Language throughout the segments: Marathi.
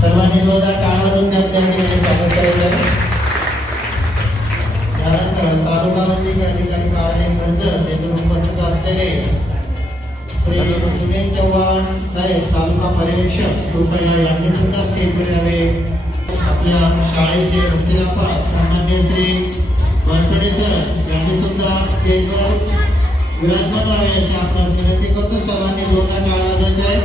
सर्वांनी जोरदार टाळ्या वाजवून त्या ठिकाणी स्वागत करायचं आहे. त्यानंतर तालुका अधिकारी पावणे खर्च येथून उपस्थित असलेले श्री सुनील चव्हाण साहेब तालुका पर्यवेक्षक कृपया यांनी सुद्धा स्टेजवर यावे. आपल्या शाळेचे मुख्याध्यापक सामान्य श्री वानखडे सर यांनी सुद्धा स्टेजवर विराजमान व्हावे अशी आपणास विनंती करतो. सर्वांनी जोरदार टाळ्या वाजवायच्या आहे.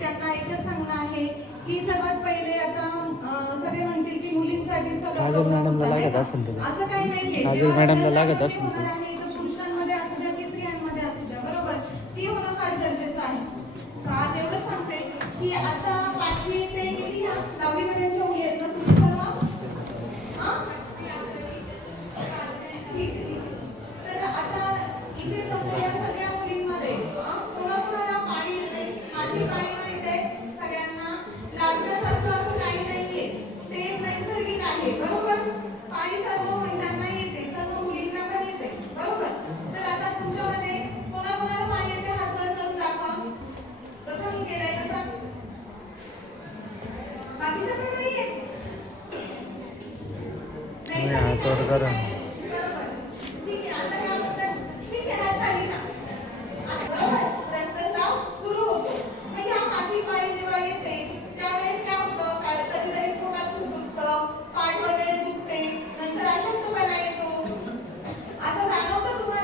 त्यांना एकच सांगणं आहे की सर्वात पहिले आता सगळे म्हणतील की मुलींसाठी काजल मॅडमला लागत असेल तर असं काही नाहीये. काजल मॅडमला लागत असेल तर पुरुषांमध्ये असू द्या की स्त्रियांमध्ये असू द्या, बरोबर, ती होणं फार गरजेचं आहे. आज एवढं सांगते की आता 5वी ते किती 10वी पर्यंतच्या मुली आहेत ना तुम्ही सर्व, तर आता इथे समजा या सगळ्या मुलींमध्ये कोणाकोणाला पाणी येते, माझी पाणी माहिती आहे सगळ्यांना, लागण्यासारखं असं काही नाहीये, ते नैसर्गिक आहे, बरोबर. पाणी सर्व महिलांना येते, सर्व मुलींना पण येते, बरोबर. तर आता तुमच्यामध्ये कोणाकोणाला पाणी येते हात वर करून दाखवा. कसं मी केलंय तसं बाकीच्याकडे नाहीये. पाठ वगैरे दुखते, नंतर अशक्तपणा येतो, असं जाणवतं तुम्हाला?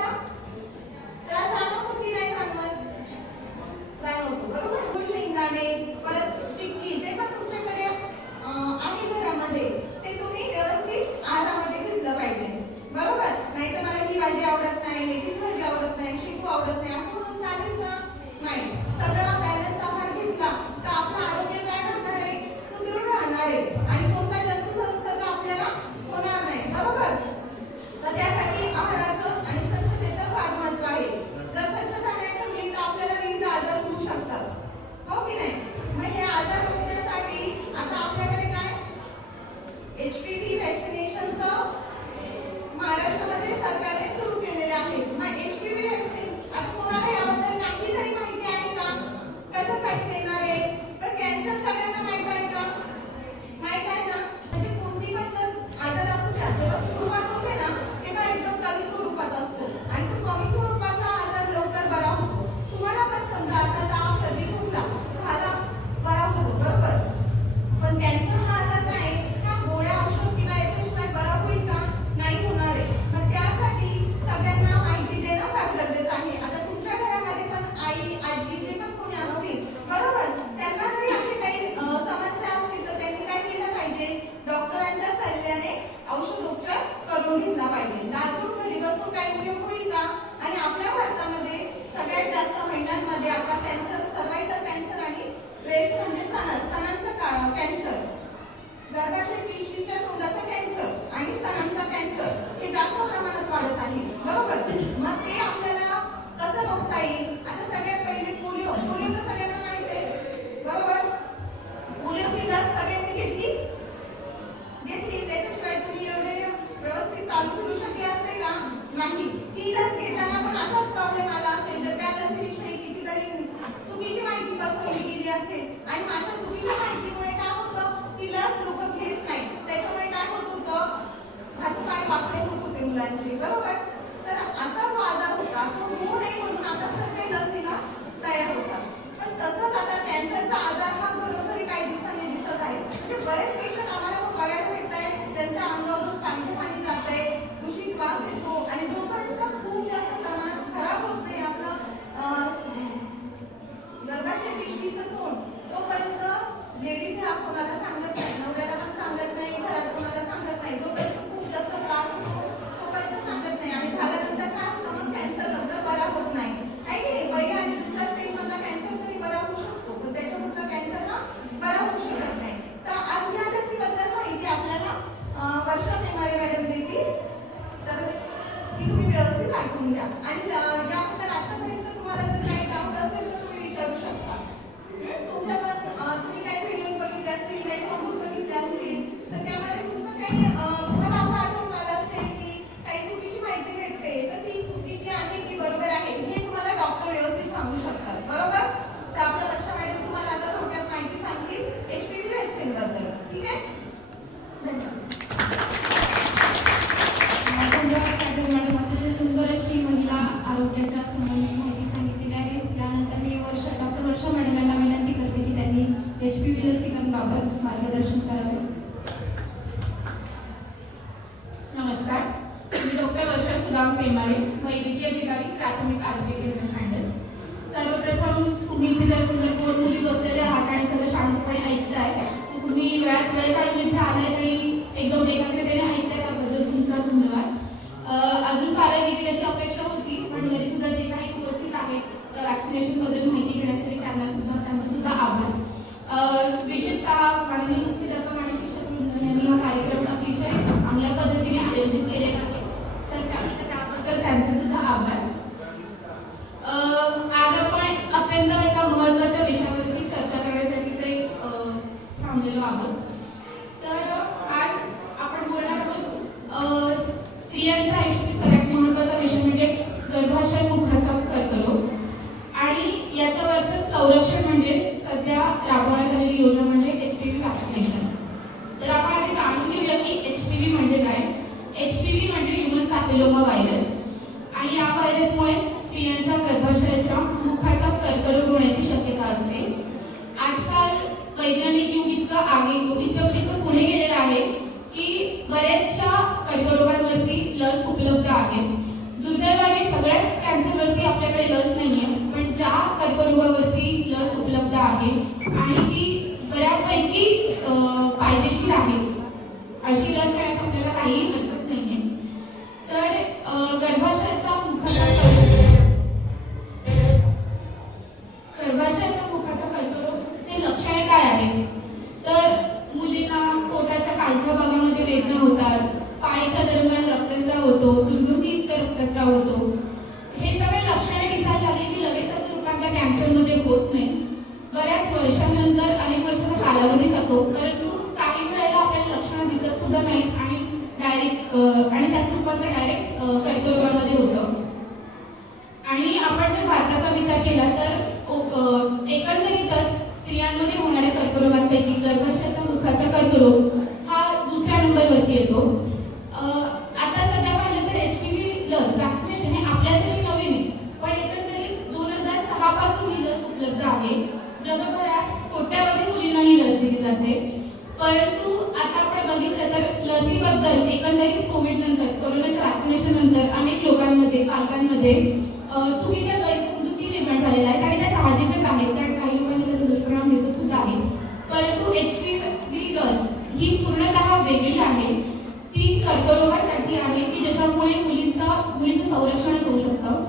वाढत आहे, बरोबर? मग ते आपल्याला कसं बघता येईल? आता सगळ्यात पहिले पोलिओ तर सगळ्यांना माहिती आहे, बरोबर? पोलिओची लस सगळ्यांनी घेतली. त्याच्याशिवाय तुम्ही एवढे व्यवस्थित चालू करू शकले असते का? नाही. ती लस घेताना पण असाच प्रॉब्लेम आला असेल तर त्या लसीविषयी कितीतरी चुकीची माहिती पसरवली गेली असेल आणि अशा चुकीच्या माहितीमुळे काय होतं, ती लस लोक घेत नाही. त्याच्यामुळे काय होत होतं, हातपाय वाकडे होत होते मुलांचे, बरोबर? तर असा जो आजार होता तो होऊ नये म्हणून आता सगळे लसीला तयार होतात. पण तसंच आता कॅन्सरचा आजार हा घरोघरी काही दिवसांनी दिसत आहे. म्हणजे बरेच पेशंट आम्हाला बघायला भेटत आहे त्यांच्या अंगावरून पाणी जात आहे, दूषित वास येतो आणि जोपर्यंत खूप जास्त प्रमाणात खराब होत नाही आपलं गर्भाशय पिशवीचं तोंड, तोपर्यंत लेडीज ह्या कोणाला सांगत नाही, नवऱ्याला पण सांगत नाही, घरात कोणाला सांगत नाही. जोपर्यंत खूप जास्त त्रास होतो तोपर्यंत सांगत नाही आणि झाल्यानंतर काय होतं, मग कॅन्सर नंतर बरा होत नाही. आहे की नाही? पहिल्या आणि दुसऱ्या स्टेजमधला कॅन्सर तरी बरा होऊ शकतो, पण त्याच्यापुढचा कॅन्सर हा बरा होऊ शकत नाही. तर आज या लसीबद्दल माहिती आपल्याला वर्षा नेमारे मॅडम देतील, तर ती तुम्ही व्यवस्थित ऐकून घ्या. आणि याबद्दल आतापर्यंत तुम्हाला जर काही डाऊट असेल तर तुम्ही विचारू शकता. तुमच्या पण तुम्ही काही व्हिडिओज बघितले असतील, हेडफोन्स बघितले असतील, तर त्यामध्ये तुमचं काही तुम्हाला असं आठवून आलं असेल की काही चुकीची माहिती भेटते, तर ती चुकीची आहे की बरोबर आहे हे तुम्हाला डॉक्टर व्यवस्थित सांगू शकतात, बरोबर? तर आपल्या वर्षा मॅडम तुम्हाला आता थोडक्यात माहिती सांगतील HPV व्हॅक्सिन बद्दल. ठीक आहे, धन्यवाद. मॅडम अतिशय सुंदर अशी महिला आरोग्याच्या संबंधित माहिती सांगितलेली आहे. त्यानंतर मी डॉक्टर वर्षा मॅडम यांना विनंती करते की त्यांनी HPV लसीकरणाबाबत मार्गदर्शन करावे. नमस्कार, मी डॉक्टर वर्षा सुदाम पेमारे, वैद्यकीय अधिकारी, प्राथमिक आरोग्य केंद्र खंडस. सर्वप्रथम तुम्ही इथे जर सुंदर दोन मुली बसलेल्या आहात आणि सगळं शांतपणे ऐकताय, तुम्ही वेळात वेळ काढून इथे आलाय आणि एकदम एकाग्रतेने ऐकताय त्याबद्दल तुमचा धन्यवाद. अजून पाहायला गेली अशी अपेक्षा होती, पण तरी सुद्धा जे काही उपस्थित आहेत वॅक्सिनेशन बद्दल माहिती घेण्यासाठी त्यांना सुद्धा आभार. विशेषतः माननीय मुख्याध्यापक आणि शिक्षक मंडळ यांनी हा कार्यक्रम अतिशय चांगल्या पद्धतीने आयोजित केलेला आहे, तर त्याबद्दल त्यांचे सुद्धा आभार. आज आपण अत्यंत एका महत्त्वाच्या विषयावरती चर्चा करण्यासाठी ते थांबलेलो आहोत. तर आज आपण बोलणार आहोत स्त्रियांचा सगळ्यात महत्त्वाचा विषय म्हणजे गर्भाशय मुखाचा कर्करोग आणि याच्यावरचं संरक्षण म्हणजे सध्या राबवण्यात आलेली योजना म्हणजे HPV व्हॅक्सिनेशन. तर आपण आधी जाणून घेऊया की HPV म्हणजे काय. HPV म्हणजे ह्युमन पॅपिलोमा व्हायरस आणि या व्हायरसमुळे स्त्रियांच्या गर्भाशयाच्या मुखाचा कर्करोग होण्याची शक्यता असते. आजकाल वैज्ञानिक युग इतकं पुढे गेलेलं आहे की बऱ्याचशा कर्करोगांवरती लस उपलब्ध आहे. दुर्दैवाने सगळ्याच कॅन्सरवरती आपल्याकडे लस नाही आहे, पण ज्या कर्करोगावरती लस उपलब्ध आहे आणि ती बऱ्यापैकी फायदेशीर आहे अशी लस घेण्यास आपल्याला काहीही हरकत नाही आहे. तर गर्भाशयाच्या मुखाचा कर्करोगचे लक्षणे काय आहेत, तर मुलींना पोटाच्या खालच्या भागामध्ये वेदना होतात, पायाच्या दरम्यान रक्तस्राव होतो, दुर्गंधीयुक्त रक्तस्राव होतो. हे सगळे लक्षणे दिसायला लागले की लगेच असं लोकांच्या कॅन्सरमध्ये होत नाही. बऱ्याच वर्षांनंतर अनेक वर्षाचा कालावधी जातो, परंतु काही वेळेला आपल्याला लक्षणं दिसत सुद्धा नाही आणि त्याच रूपांतर डायरेक्ट कर्करोगामध्ये होतं. आणि आपण जर भारताचा विचार केला तर एकंदरीतच स्त्रियांमध्ये होणाऱ्या कर्करोगांपैकी गर्भाशयाच्या मुखाचा कर्करोग हा दुसऱ्या नंबरवरती येतो. आता सध्या पाहिलं तर HPV लस वॅक्सिनेशन हे आपल्यासाठी नवीन आहे, पण एकंदरीत 2006 पासून ही लस उपलब्ध आहे. जगभरात कोट्यावधी मुलींना ही लस दिली जाते. परंतु आता आपण बघितलं तर लसीबद्दल एकंदरीत कोविड नंतर कोरोनाच्या वॅक्सिनेशन नंतर अनेक लोकांमध्ये पालकांमध्ये चुकीच्या गैरसमजुती निर्माण झालेल्या आहेत आणि त्या साहजिकच आहेत, कारण काही लोकांना त्याचा दुष्परिणाम दिसत सुद्धा आहे. परंतु HPV लस ही पूर्णतः वेगळी आहे. ती कर्करोगासाठी आहे की ज्याच्यामुळे मुलींचं संरक्षण होऊ शकतं.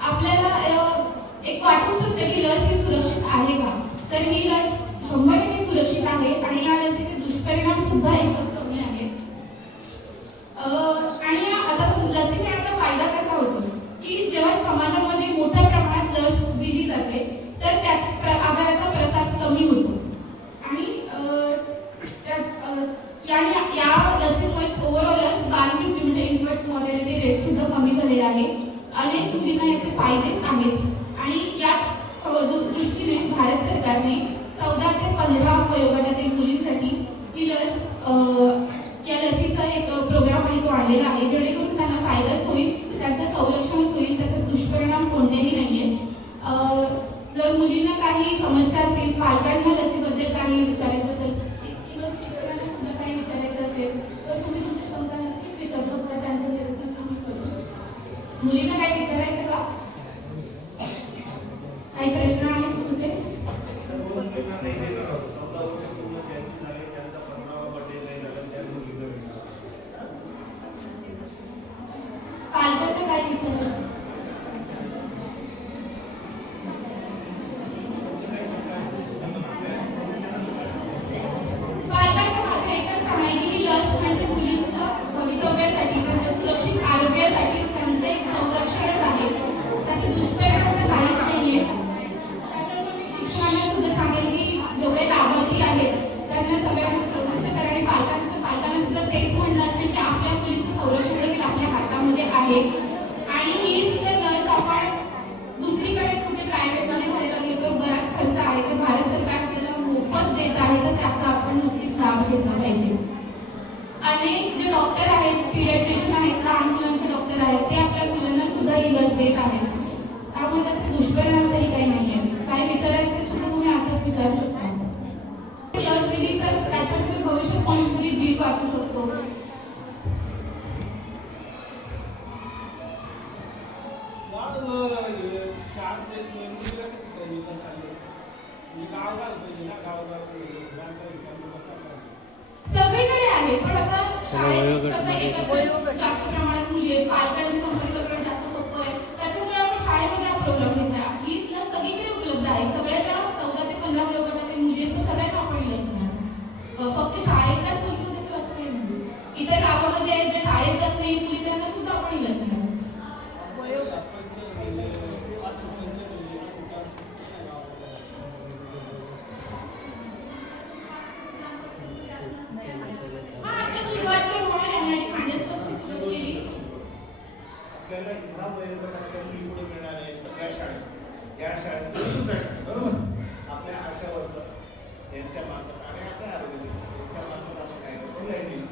आपल्याला एक वाटू शकतं की लस ही सुरक्षित आहे का, तर ही लस 100% सुरक्षित आहे आणि या लसीचे दुष्परिणाम सुद्धा एकदम कमी आहेत. आणि आता लसीचे आता झाले आहे. अनेक मुलींना याचे फायदेच आहेत आणि याच दृष्टीने भारत सरकारने 14 ते 15 वयोगटातील मुलींसाठी ही लस या लसीचा एक प्रोग्राम आहे तो आणलेला आहे, जेणेकरून त्यांना फायदाच होईल, त्यांचं संरक्षण होईल, त्याचा दुष्परिणाम कोणतेही नाहीये. जर मुलींना काही समस्या असतील, पालकांना लसीबद्दल काही विचारायचं असेल किंवा शिक्षकांना सुद्धा काही विचारायचं असेल तर तुम्ही तुमच्या शंका नक्कीच विचारू शकता. त्यांचं निरसन आम्ही करू. मुलींना काही विचारायचं का? काही प्रश्न आहेत तुमचे? पालकांना काय विचारायचं? पालकांना माझं एकच सांगणं आहे की ही लस म्हणजे मुलींच्या भवितव्यासाठी, त्यांच्या सुरक्षित आरोग्यासाठी त्यांचे एक संरक्षणच आहे. त्याचे दुष्परिणाम तर काहीच नाहीये. त्याच्यामुळे मी शिक्षकांना सुद्धा सांगेल की जेवढे लाभार्थी आहेत त्यांना सगळ्यांना प्रवृत्त करा आणि पालकांना सुद्धा तेच म्हणणं असेल की आपल्या मुलीचं संरक्षण देखील आपल्या हातामध्ये आहे. आणि ही जर लस आपण दुसरीकडे कुठे प्रायव्हेटमध्ये घ्यायला गेलो तर बराच खर्च आहे, तर भारत सरकार आपल्याला मोफत देत आहे, तर त्याचा आपण नक्कीच लाभ घेतला पाहिजे. आणि जे डॉक्टर आहेत, पिडियाट्रिशियन आहेत, लहान मुलांचे डॉक्टर आहेत, ते आपल्या मुलांना सुद्धा ही लस देत आहेत. त्यामुळे त्याचे दुष्परिणाम तरी काही नाही आहे. काही विचारायचे सुद्धा तुम्ही आताच विचारू शकता. लस दिली तर त्याच्यानंतर भविष्यात कोणीतरी जीव वाचू शकतो. सगळीकडे आहे, पण आता शाळेत कसं एकत्र जास्त प्रमाणात मुली आहेत, पालकांशी संपर्क करणं जास्त सोपं आहे, त्याच्यामुळे आपण शाळेमध्ये हा प्रोग्राम घेतला. ही लस सगळीकडे उपलब्ध आहे. सगळ्या 14 ते 15 वयोगटातील मुली आहेत, तर सगळ्यांना आपण लस देणार. फक्त शाळेतल्याच मुलीमध्ये तर असं नाही म्हणून इतर गावामध्ये आहेत जे शाळेत जात नाही मुली, त्यांना सुद्धा आपण लस देणार. आपल्याला ह्या वयोगटाच्या मुली पुढे मिळणार आहे सगळ्या शाळेत, या शाळेत दुसऱ्या शाळेत, बरोबर. आपल्या आशा वर्कर यांच्या मार्फत आणि आपल्या आरोग्य सेवक यांच्या मार्फत आपण काय करतो, लाईन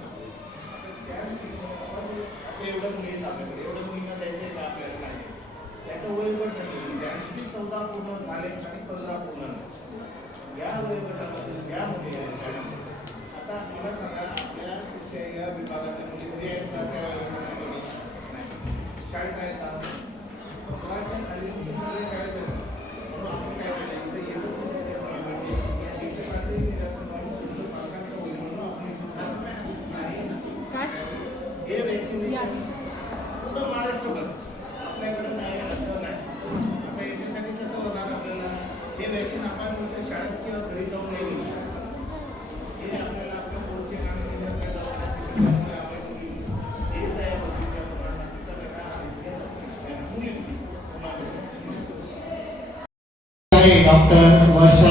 त्या आता एवढ्या मुली आपल्याकडे, एवढ्या मुलींना द्यायचे का आपल्याला नाही, त्याचं वयोगट नाही. ज्यांची 14 पूर्ण झाले आणि 15 पूर्ण नाही, या वयोगटामध्ये या मुली आहेत. आता मला सांगा, आपल्या या विभागातल्या मुली घरी आहेत का त्या वयोगटामध्ये? शाळेत आहेत का? खाली सगळे शाळेत आहेत. म्हणून आपण काय करायचं, इथं येतं शिक्षकांचे पालकांचं होईल म्हणून आपण हे वॅक्सिनेशन पूर्ण महाराष्ट्रभर आपल्याकडे नाही असं नाही. आता याच्यासाठी कसं होणार, आपल्याला हे वॅक्सिन आपण शाळेत किंवा घरी जाऊन नाही घेऊ शकत. हे आपल्याला आपल्या बोर्डचे आणि डॉक्टर वर्षा